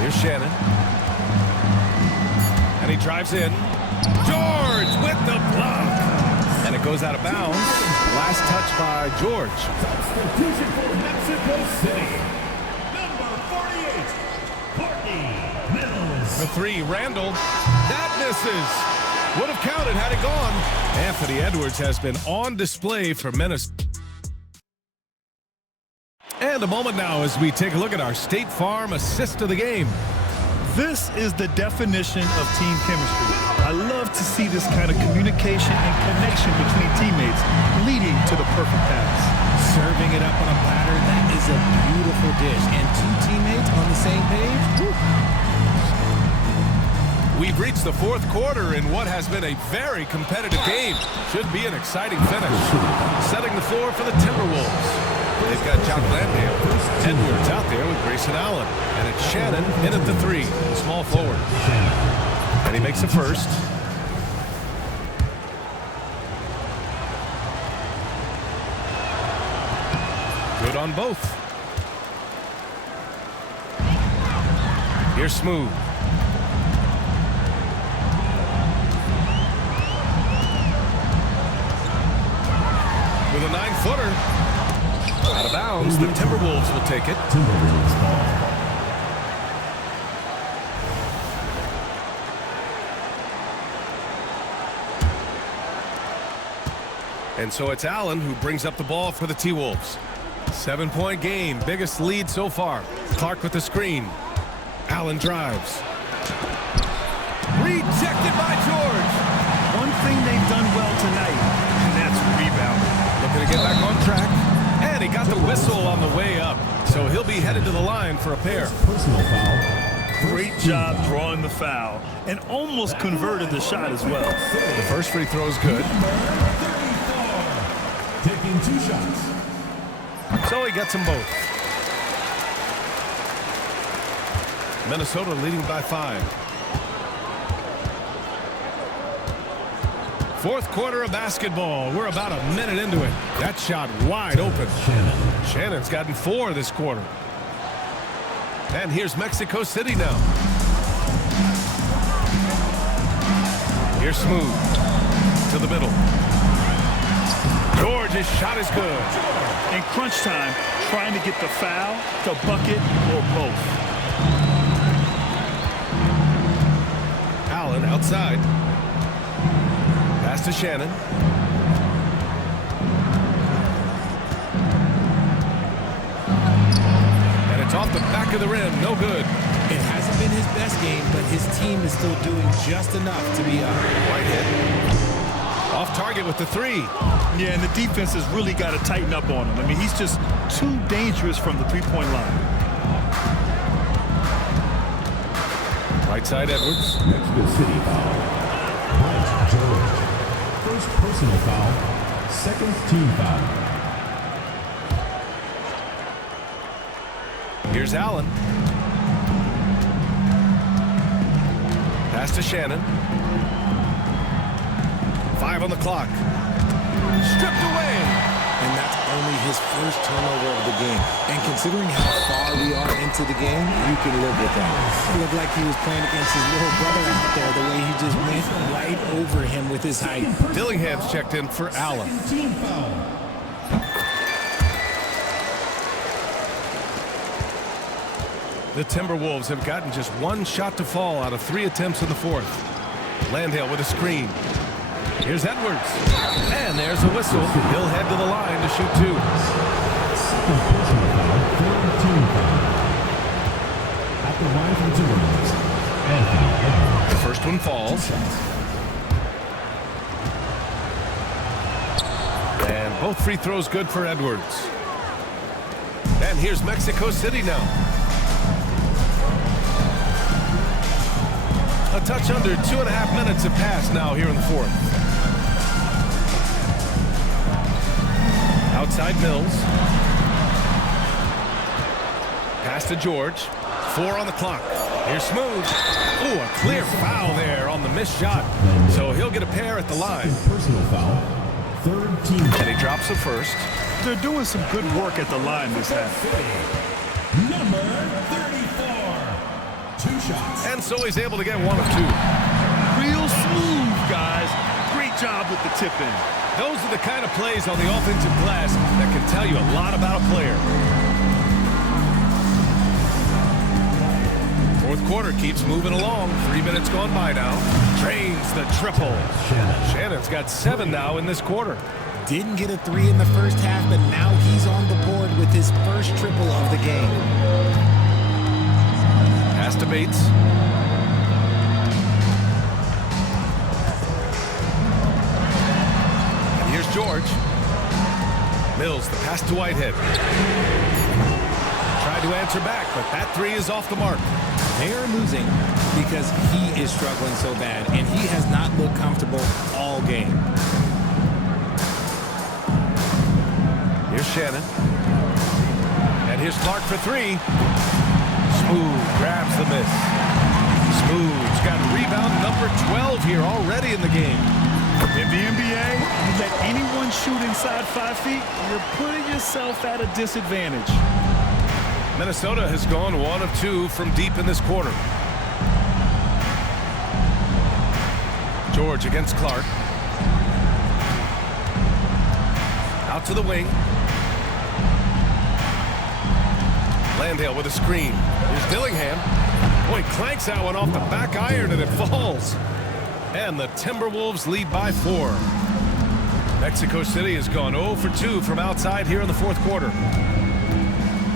Here's Shannon. And he drives in. George with the block. And it goes out of bounds. Last touch by George. Substitution for Mexico City. Number 48, Courtney Mills. The 3, Randall. That misses. Would have counted had it gone. Anthony Edwards has been on display for Minnesota. And a moment now as we take a look at our State Farm assist of the game. This is the definition of team chemistry. I love to see this kind of communication and connection between teammates leading to the perfect pass. Serving it up on a platter, that is a beautiful dish. And 2 teammates on the same page. Woo. We've reached the 4th quarter in what has been a very competitive game. Should be an exciting finish. Setting the floor for the Timberwolves. They've got John Landale. Edwards out there with Grayson Allen. And it's Shannon in at the 3, small forward. And he makes the first. Good on both. Here's Smooth. With a 9-footer. Out of bounds, the Timberwolves will take it. Timberwolves ball. And so it's Allen who brings up the ball for the T-Wolves. 7-point game, biggest lead so far. Clark with the screen. Allen drives. Rejected by George. One thing they've done well tonight, and that's rebounding. Looking to get back on track. And he got the whistle on the way up. So he'll be headed to the line for a pair. Personal foul. Great job drawing the foul and almost converted the shot as well. The first free throw is good. Taking 2 shots. So he gets them both. Minnesota leading by 5. 4th quarter of basketball. We're about a minute into it. That shot wide open. Shannon's gotten 4 this quarter. And here's Mexico City now. Here's Smooth to the middle. George's shot is good. In crunch time, trying to get the foul, the bucket, or both. Allen outside. Pass to Shannon. And it's off the back of the rim. No good. It hasn't been his best game, but his team is still doing just enough to be up. Right hit. Off target with the 3. Yeah, and the defense has really got to tighten up on him. I mean, he's just too dangerous from the 3-point line. Right side Edwards. Mexico City foul. Mike George. First personal foul. 2nd team foul. Here's Allen. Pass to Shannon. 5 on the clock. Stripped away. And that's only his first turnover of the game. And considering how far we are into the game, you can live with that. It looked like he was playing against his little brother out there, the way he just went right over him with his height. Dillingham's checked in for Allen. Team foul. The Timberwolves have gotten just 1 shot to fall out of 3 attempts in the 4th. Landale with a screen. Here's Edwards. And there's a whistle. He'll head to the line to shoot 2. Second personal foul. 3rd team foul. At the line for the Timberwolves. Anthony Edwards. The first one falls. And both free throws good for Edwards. And here's Mexico City now. A touch under 2.5 minutes have passed now here in the 4th. Outside Mills. Pass to George. 4 on the clock. Here's Smooth. Ooh, a clear foul there on the missed shot. So he'll get a pair at the line. Personal foul. Third team. And he drops the first. They're doing some good work at the line this half. Number 34. 2 shots. And so he's able to get 1 of 2. Real smooth, guys. Great job with the tip-in. Those are the kind of plays on the offensive glass that can tell you a lot about a player. Fourth quarter keeps moving along. 3 minutes gone by now. Drains the triple. Shannon's got 7 now in this quarter. Didn't get a 3 in the first half, but now he's on the board with his first triple of the game. Pass to Bates. And here's George. Mills, the pass to Whitehead. Tried to answer back, but that 3 is off the mark. They're losing because he is struggling so bad, and he has not looked comfortable all game. Here's Shannon. And here's Clark for 3. Smooth grabs the miss. Smooth's got rebound number 12 here already in the game. In the NBA, you let anyone shoot inside 5 feet, you're putting yourself at a disadvantage. Minnesota has gone 1 of 2 from deep in this quarter. George against Clark. Out to the wing. Landale with a screen. Here's Dillingham. Boy, clanks that one off the back iron and it falls. And the Timberwolves lead by 4. Mexico City has gone 0 for 2 from outside here in the fourth quarter.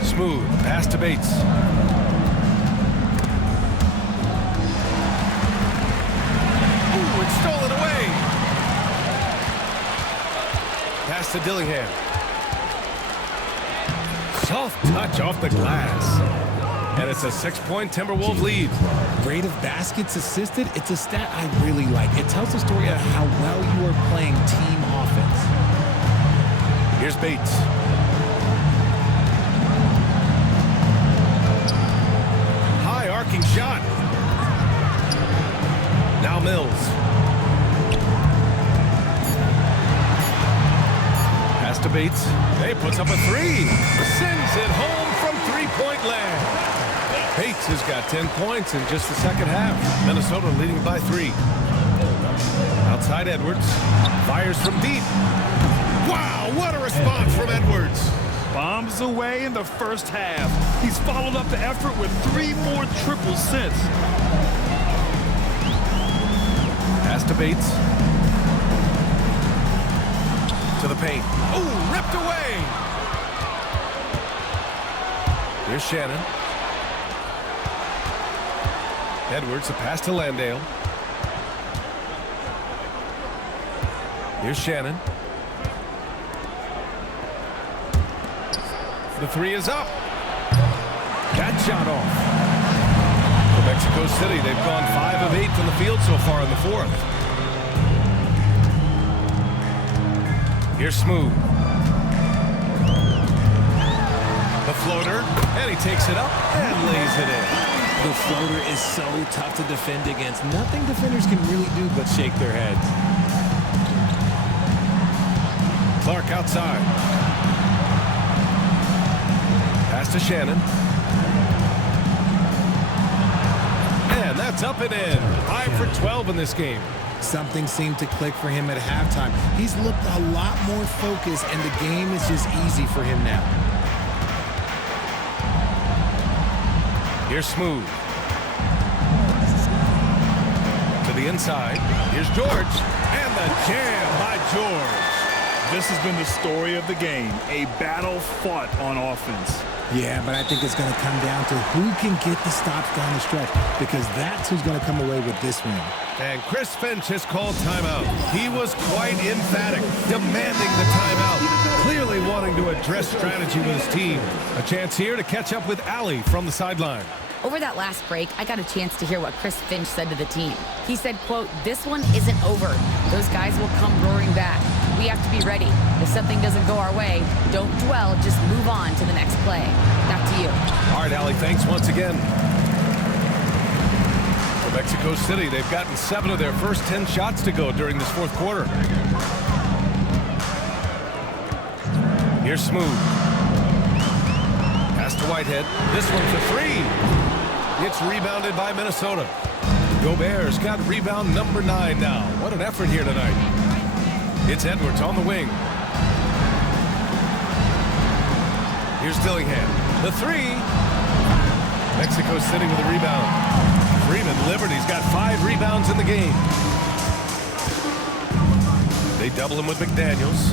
Smooth pass to Bates. Ooh, it's stolen away. Pass to Dillingham. Soft touch off the glass. And it's a 6-point Timberwolves lead. Rate of baskets assisted, it's a stat I really like. It tells the story of how well you are playing team offense. Here's Bates. High arcing shot. Now Mills. Pass to Bates. He puts up a 3. Sends it home from 3-point land. Bates has got 10 points in just the second half. Minnesota leading by 3. Outside Edwards. Fires from deep. Wow, what a response from Edwards. Bombs away in the first half. He's followed up the effort with 3 more triples since. Pass to Bates. To the paint. Ooh, ripped away. Here's Shannon. Edwards, a pass to Landale. Here's Shannon. The 3 is up. That shot off. For Mexico City, they've gone 5 of 8 from the field so far in the fourth. Here's Smooth. The floater, and he takes it up and lays it in. The floater is so tough to defend against. Nothing defenders can really do but shake their heads. Clark outside. Pass to Shannon. And that's up and in. 5 for 12 in this game. Something seemed to click for him at halftime. He's looked a lot more focused, and the game is just easy for him now. Here's Smooth. To the inside. Here's George. And the jam by George. This has been the story of the game. A battle fought on offense. Yeah, but I think it's going to come down to who can get the stops down the stretch, because that's who's going to come away with this win. And Chris Finch has called timeout. He was quite emphatic, demanding the timeout, clearly wanting to address strategy with his team. A chance here to catch up with Allie from the sideline. Over that last break, I got a chance to hear what Chris Finch said to the team. He said, quote, "This one isn't over. Those guys will come roaring back. We have to be ready. If something doesn't go our way, don't dwell, just move on to the next play." Back to you. All right, Allie, thanks once again. Mexico City, they've gotten 7 of their first 10 shots to go during this fourth quarter. Here's Smooth. Pass to Whitehead. This one for 3. It's rebounded by Minnesota. Gobert's got rebound number 9 now. What an effort here tonight. It's Edwards on the wing. Here's Dillingham. The 3. Mexico City with a rebound. Freeman Liberty's got 5 rebounds in the game. They double him with McDaniels.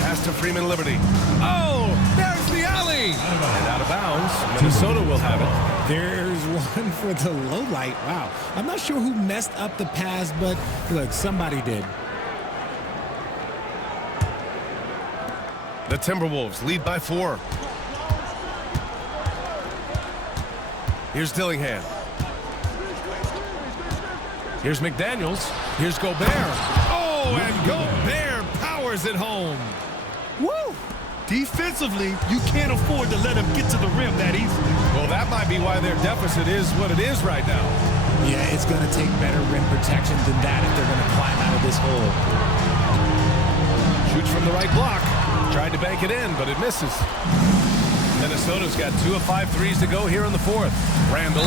Pass to Freeman Liberty. Oh, there's the alley. And out of bounds. Minnesota will have it. There's one for the low light. Wow. I'm not sure who messed up the pass, but look, somebody did. The Timberwolves lead by 4. Here's Dillingham. Here's McDaniels. Here's Gobert. Oh, and Gobert powers it home. Woo! Defensively, you can't afford to let him get to the rim that easily. Well, that might be why their deficit is what it is right now. Yeah, it's going to take better rim protection than that if they're going to climb out of this hole. Shoots from the right block. Tried to bank it in, but it misses. Minnesota's got 2 of 5 threes to go here in the fourth. Randall.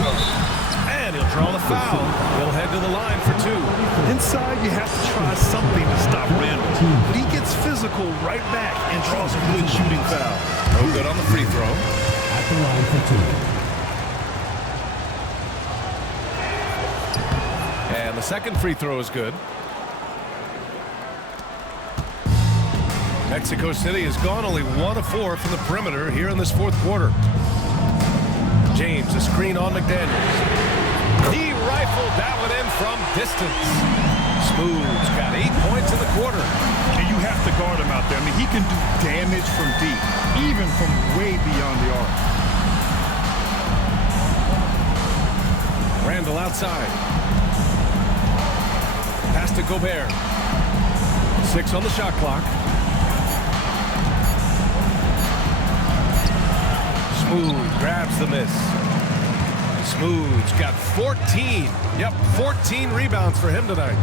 And he'll draw the foul. He'll head to the line for 2. Inside, you have to try something to stop Randall. But he gets physical right back and draws a good shooting foul. No good on the free throw. At the line for 2. And the second free throw is good. Mexico City has gone only 1 of 4 from the perimeter here in this fourth quarter. James, a screen on McDaniels. He rifled that one in from distance. Smooth's got 8 points in the quarter. And you have to guard him out there. I mean, he can do damage from deep, even from way beyond the arc. Randall outside. Pass to Gobert. 6 on the shot clock. Smooth grabs the miss. Smooth's got 14. Yep, 14 rebounds for him tonight.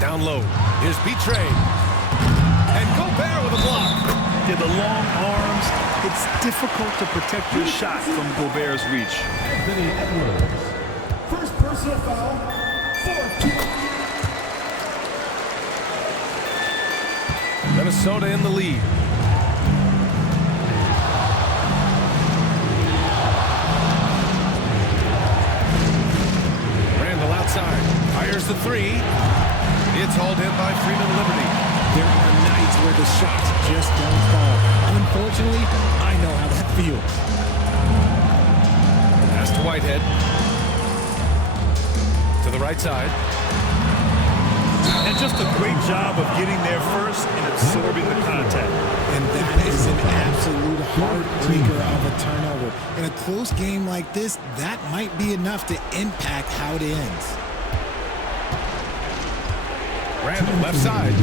Down low. Here's Betray. And Gobert with a block. Yeah, the long arms. It's difficult to protect your shot from Gobert's reach. Anthony Edwards. First personal foul. 4. Minnesota in the lead. Outside. Fires the 3. It's hauled in by Freeman Liberty. There are nights where the shots just don't fall. Unfortunately, I know how that feels. Pass to Whitehead. To the right side. And just a great job of getting there first and absorbing the contact. And that is an absolute heartbreaker of a turnover. In a close game like this, that might be enough to impact how it ends. Randall left side. And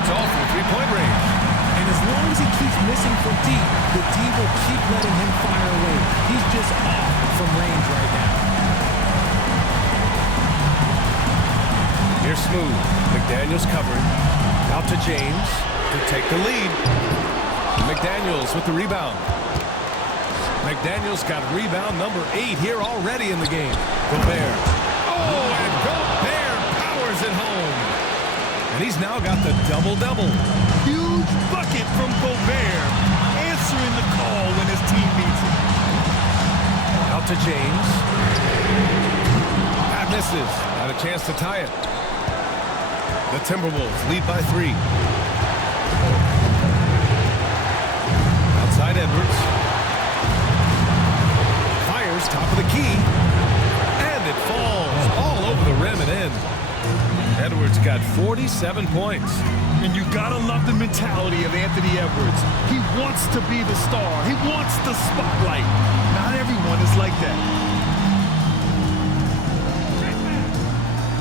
it's all from 3-point range. And as long as he keeps missing from deep, the D will keep letting him fire away. He's just off from range right now. Here's Smooth. McDaniels covering. Out to James to take the lead. McDaniels with the rebound. McDaniels got rebound number 8 here already in the game. Gobert. Oh, and Gobert powers it home. And he's now got the double-double. Huge bucket from Gobert, answering the call when his team needs it. Out to James. That misses. Had a chance to tie it. The Timberwolves lead by 3. Outside Edwards. Fires top of the key. And it falls all over the rim and in. Edwards got 47 points. And you gotta love the mentality of Anthony Edwards. He wants to be the star. He wants the spotlight. Not everyone is like that.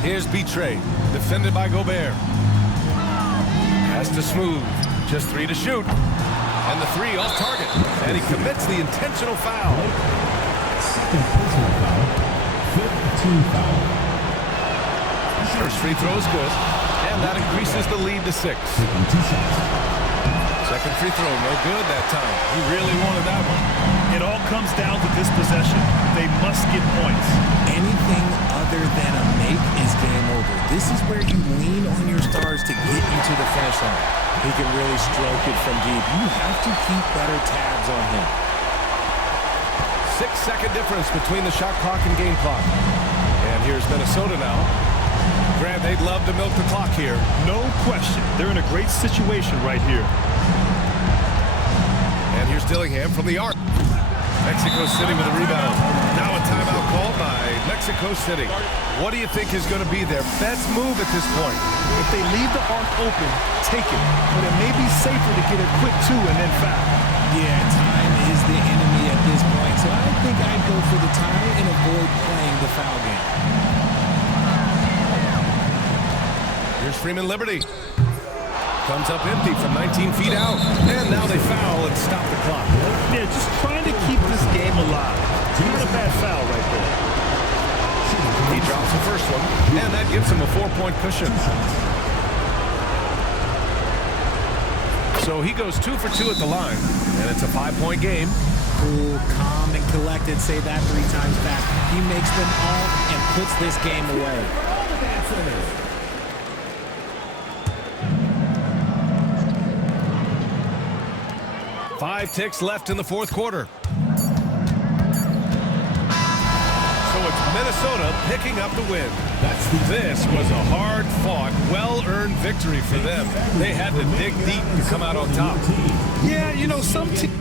Here's Betray, defended by Gobert. Pass to Smooth, just 3 to shoot. And the three off target. And he commits the intentional foul. Second personal foul. Fifth team foul. First free throw is good. And that increases the lead to 6. Taking 2 shots. Second free throw, no good that time. He really wanted that one. It all comes down to this possession. They must get points. Anything other than a make is game over. This is where you lean on your stars to get you to the finish line. He can really stroke it from deep. You have to keep better tabs on him. 6-second difference between the shot clock and game clock. And here's Minnesota now. Grant, they'd love to milk the clock here. No question. They're in a great situation right here. And here's Dillingham from the arc. Mexico City with a rebound. Now a timeout called by Mexico City. What do you think is going to be their best move at this point? If they leave the arc open, take it. But it may be safer to get a quick 2 and then foul. Yeah, time is the enemy at this point, so I think I'd go for the time and avoid playing the foul game. Here's Freeman Liberty. Comes up empty from 19 feet out. And now they foul and stop the clock. Yeah, just trying to keep this game alive. Not a bad foul right there. He drops the first one, and that gives him a 4-point cushion. So he goes 2 for 2 at the line, and it's a 5-point game. Cool, calm, and collected. Say that 3 times fast. He makes them all and puts this game away. 5 ticks left in the fourth quarter. So it's Minnesota picking up the win. This was a hard-fought, well-earned victory for them. They had to dig deep to come out on top. Yeah, you know, some teams...